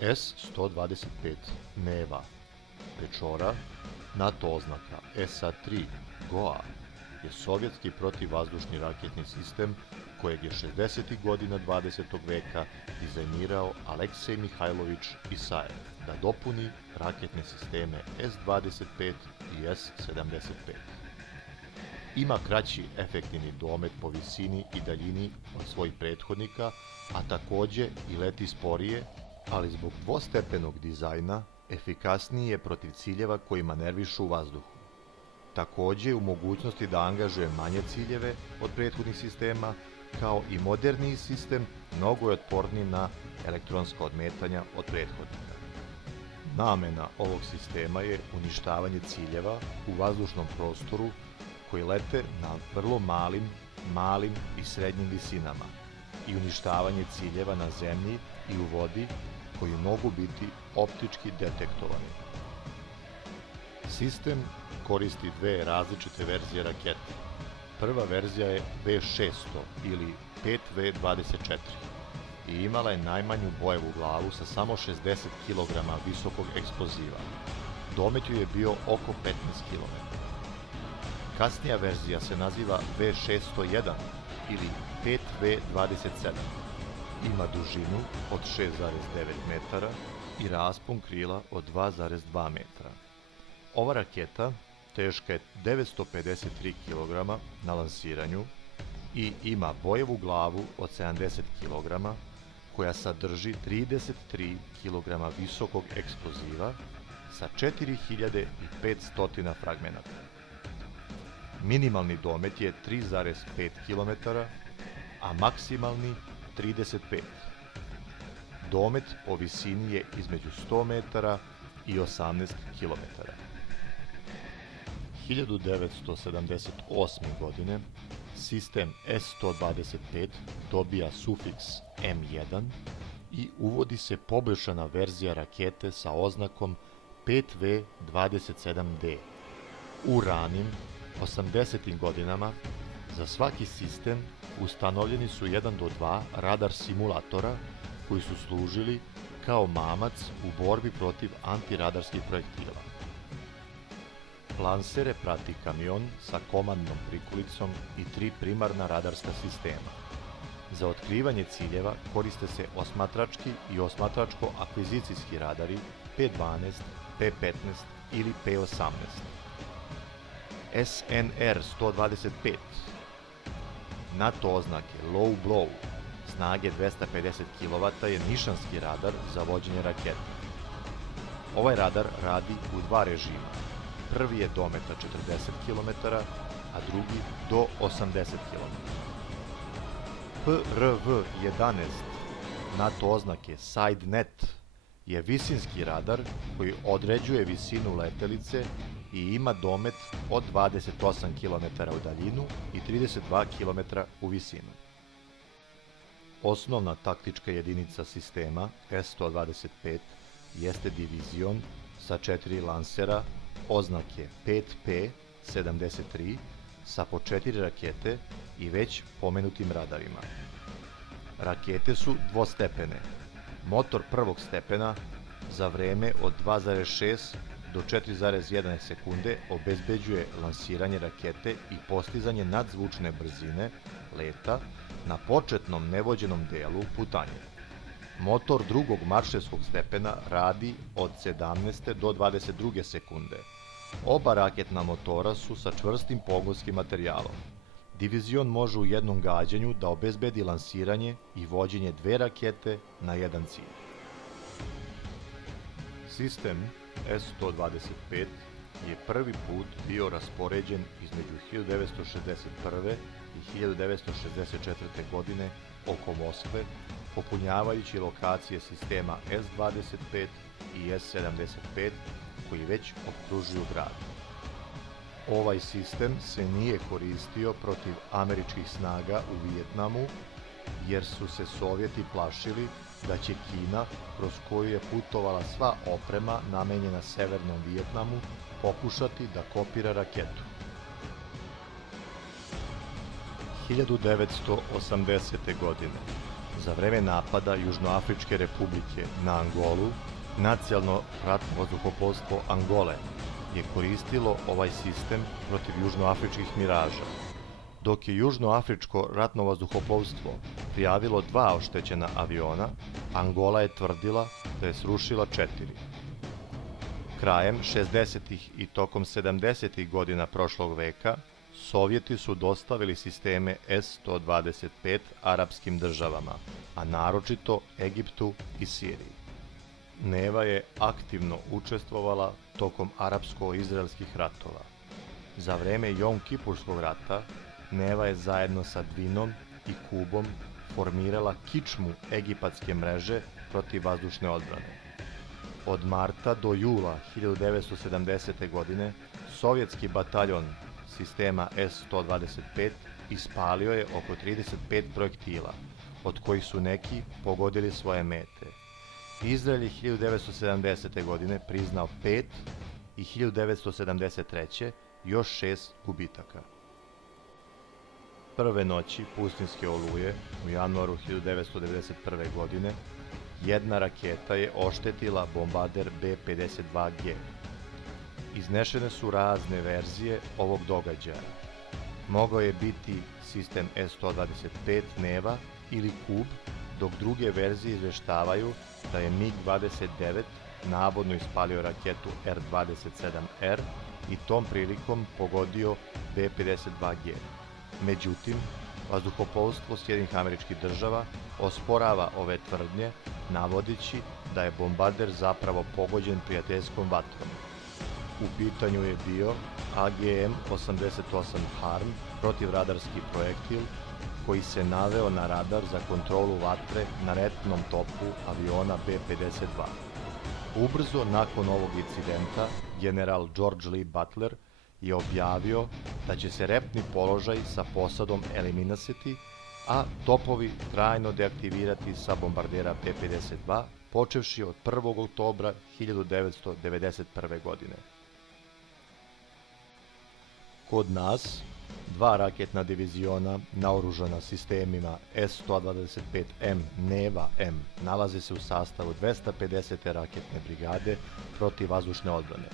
S-125 Neva Pečora, NATO oznaka SA-3 Goa, je sovjetski protivvazdušni raketni sistem kojeg je 60. godina 20. veka dizajnirao Aleksej Mihajlović Isajev da dopuni raketne sisteme S-25 i S-75. Ima kraći efektivni domet po visini i daljini od svojih prethodnika, a takođe i leti sporije, ali zbog dvostepenog dizajna efikasniji je protiv ciljeva koji manervišu u vazduhu. Takođe u mogućnosti da angažuje manje ciljeve od prethodnih sistema, kao i moderniji sistem mnogo je otporniji na elektronska odmetanja od prethodnika. Namena ovog sistema je uništavanje ciljeva u vazdušnom prostoru koji lete na vrlo malim i srednjim visinama i uništavanje ciljeva na zemlji i u vodi koji mogu biti optički detektovani. Sistem koristi dve različite verzije rakete. Prva verzija je V600 ili 5V24 i imala je najmanju bojevu glavu sa samo 60 kg visokog eksploziva. Domet ju je bio oko 15 km. Kasnija verzija se naziva V601 ili 5V27. Ima dužinu od 6,9 metara i raspon krila od 2,2 metra. Ova raketa teška je 953 kg na lansiranju i ima bojevu glavu od 70 kg koja sadrži 33 kg visokog eksploziva sa 4500 fragmenata. Minimalni domet je 3,5 km, a maksimalni 35. Domet po visini je između 100 metara i 18 km. 1978. godine sistem S-125 dobija sufiks M1 i uvodi se poboljšana verzija rakete sa oznakom 5V27D. U ranim 80. godinama za svaki sistem ustanovljeni su 1 do 2 radar simulatora koji su služili kao mamac u borbi protiv antiradarskih projektila. Lansere prati kamion sa komandnom prikulicom i 3 primarna radarska sistema. Za otkrivanje ciljeva koriste se osmatrački i osmatračko-akvizicijski radari P12, P15 ili P18. SNR-125 NATO oznake Low Blow snage 250 kW je nišanski radar za vođenje rakete. Ovaj radar radi u dva režima. Prvi je dometa 40 km, a drugi do 80 km. PRV-11 NATO oznake SideNet je visinski radar koji određuje visinu letelice i ima domet od 28 km u daljinu i 32 km u visinu. Osnovna taktička jedinica sistema S-125 jeste divizion sa 4 lansera oznake 5P-73 sa po 4 rakete i već pomenutim radarima. Rakete su dvostepene. Motor prvog stepena za vreme od 2,6 do 4,1 sekunde obezbeđuje lansiranje rakete i postizanje nadzvučne brzine leta na početnom nevođenom delu putanja. Motor drugog marševskog stepena radi od 17. do 22. sekunde. Oba raketna motora su sa čvrstim pogonskim materijalom. Divizion može u jednom gađanju da obezbedi lansiranje i vođenje dve rakete na jedan cilj. Sistem S-125 je prvi put bio raspoređen između 1961. i 1964. godine oko Moskve, popunjavajući lokacije sistema S-25 i S-75 koji već okružuju grad. Ovaj sistem se nije koristio protiv američkih snaga u Vijetnamu, jer su se Sovjeti plašili da će Kina, kroz koju je putovala sva oprema namenjena Severnom Vijetnamu, pokušati da kopira raketu. 1980. godine Za vreme napada Južnoafričke republike na Angolu, nacionalno ratno vazduhoplovstvo Angole je koristilo ovaj sistem protiv južnoafričkih miraža. Dok je južnoafričko ratno vazduhoplovstvo prijavilo 2 oštećena aviona, Angola je tvrdila da je srušila 4. Krajem 60. i tokom 70. godina prošlog veka, Sovjeti su dostavili sisteme S-125 arapskim državama, a naročito Egiptu i Siriji. Neva je aktivno učestvovala tokom arapsko-izraelskih ratova. Za vreme Jom Kipurskog rata, Neva je zajedno sa Dvinom i Kubom formirala kičmu egipatske mreže protiv vazdušne odbrane. Od marta do jula 1970. godine sovjetski bataljon sistema S-125 ispalio je oko 35 projektila, od kojih su neki pogodili svoje mete. Izrael je 1970. godine priznao 5 i 1973. još 6 gubitaka. Prve noći pustinjske oluje u januaru 1991. godine jedna raketa je oštetila bombarder B-52G. Iznešene su razne verzije ovog događaja. Mogao je biti sistem S-125 Neva ili Kub, dok druge verzije izveštavaju da je MiG-29 navodno ispalio raketu R-27R i tom prilikom pogodio B-52G. Međutim, vazduhoplovstvo Sjedinjenih Američkih Država osporava ove tvrdnje, navodeći da je bombarder zapravo pogođen prijateljskom vatrom. U pitanju je bio AGM-88 HARM protivradarski projektil koji se naveo na radar za kontrolu vatre na retnom topu aviona B-52. Ubrzo nakon ovog incidenta, general George Lee Butler je objavio da će se repni položaj sa posadom eliminisati, a topovi trajno deaktivirati sa bombardera B-52, počevši od 1. oktobra 1991. godine. Kod nas, 2 raketna diviziona naoružana sistemima S-125M Neva-M nalaze se u sastavu 250. raketne brigade protivvazdušne odbrane.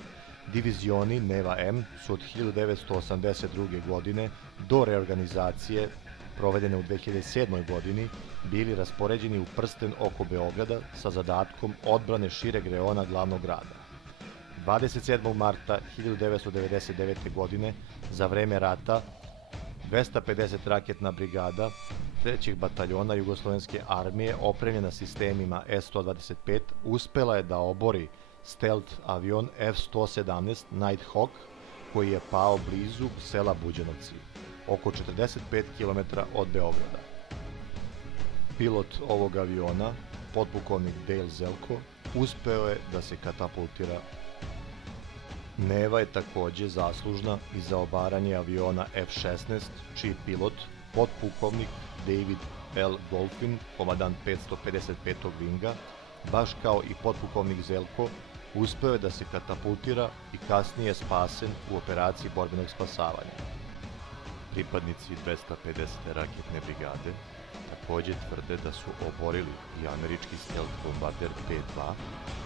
Divizioni Neva-M su od 1982. godine do reorganizacije provedene u 2007. godini bili raspoređeni u prsten oko Beograda sa zadatkom odbrane šireg reona glavnog grada. 27. marta 1999. godine, za vreme rata, 250 raketna brigada 3. bataljona Jugoslovenske armije opremljena sistemima S-125 uspela je da obori stealth avion F-117 Nighthawk koji je pao blizu sela Buđanovci, oko 45 km od Beograda. Pilot ovog aviona, potpukovnik Dale Zelko, uspeo je da se katapultira. Neva je takođe zaslužna i za obaranje aviona F-16, čiji pilot, potpukovnik David L. Golfin, komadant 555. Vinga, baš kao i potpukovnik Zelko, uspeo je da se katapultira i kasnije spasen u operaciji borbenog spasavanja. Pripadnici 250. raketne brigade takođe tvrde da su oborili i američki stealth bombarder P-2,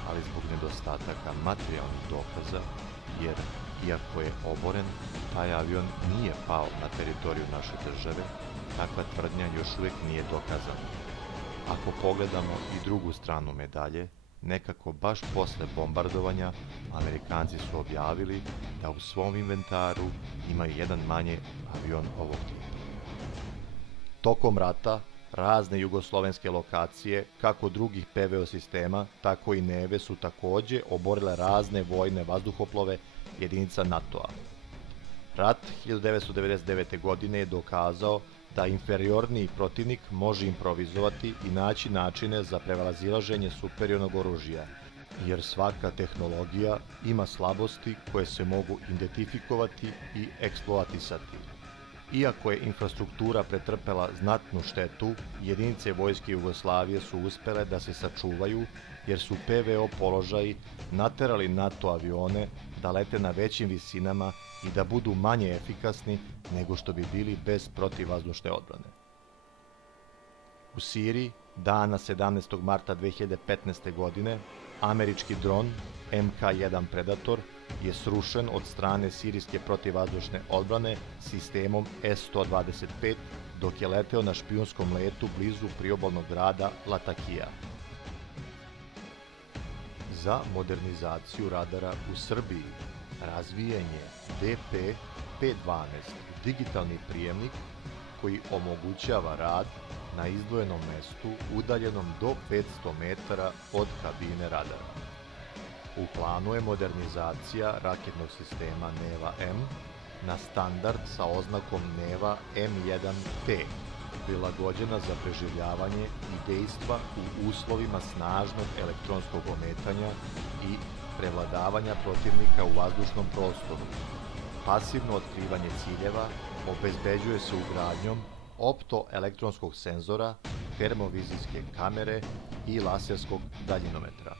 ali zbog nedostataka materijalnih dokaza, jer iako je oboren, taj avion nije pao na teritoriju naše države, takva tvrdnja još uvijek nije dokazana. Ako pogledamo i drugu stranu medalje, nekako baš posle bombardovanja, Amerikanci su objavili da u svom inventaru imaju jedan manje avion ovog tipa. Tokom rata, razne jugoslovenske lokacije, kako drugih PVO sistema, tako i Neve su takođe oborile razne vojne vazduhoplove jedinica NATO-a. Rat 1999. godine je dokazao da inferiorniji protivnik može improvizovati i naći načine za prevalazilaženje superiornog oružja, jer svaka tehnologija ima slabosti koje se mogu identifikovati i eksploatisati. Iako je infrastruktura pretrpela znatnu štetu, jedinice vojske Jugoslavije su uspele da se sačuvaju, jer su PVO položaji naterali NATO avione da lete na većim visinama i da budu manje efikasni nego što bi bili bez protivvazdušne odbrane. U Siriji Dana 17. marta 2015. godine američki dron MH-1 Predator je srušen od strane sirijske protivvazdušne odbrane sistemom S-125 dok je leteo na špijunskom letu blizu priobalnog grada Latakija. Za modernizaciju radara u Srbiji razvijen je DP-512 digitalni prijemnik koji omogućava rad na izdvojenom mestu udaljenom do 500 metara od kabine radara. U planu je modernizacija raketnog sistema NEVA-M na standard sa oznakom NEVA M1T, prilagođena za preživljavanje i dejstva u uslovima snažnog elektronskog ometanja i prevladavanja protivnika u vazdušnom prostoru. Pasivno otkrivanje ciljeva obezbeđuje se ugradnjom optoelektronskog senzora, termovizijske kamere i laserskog daljinometra.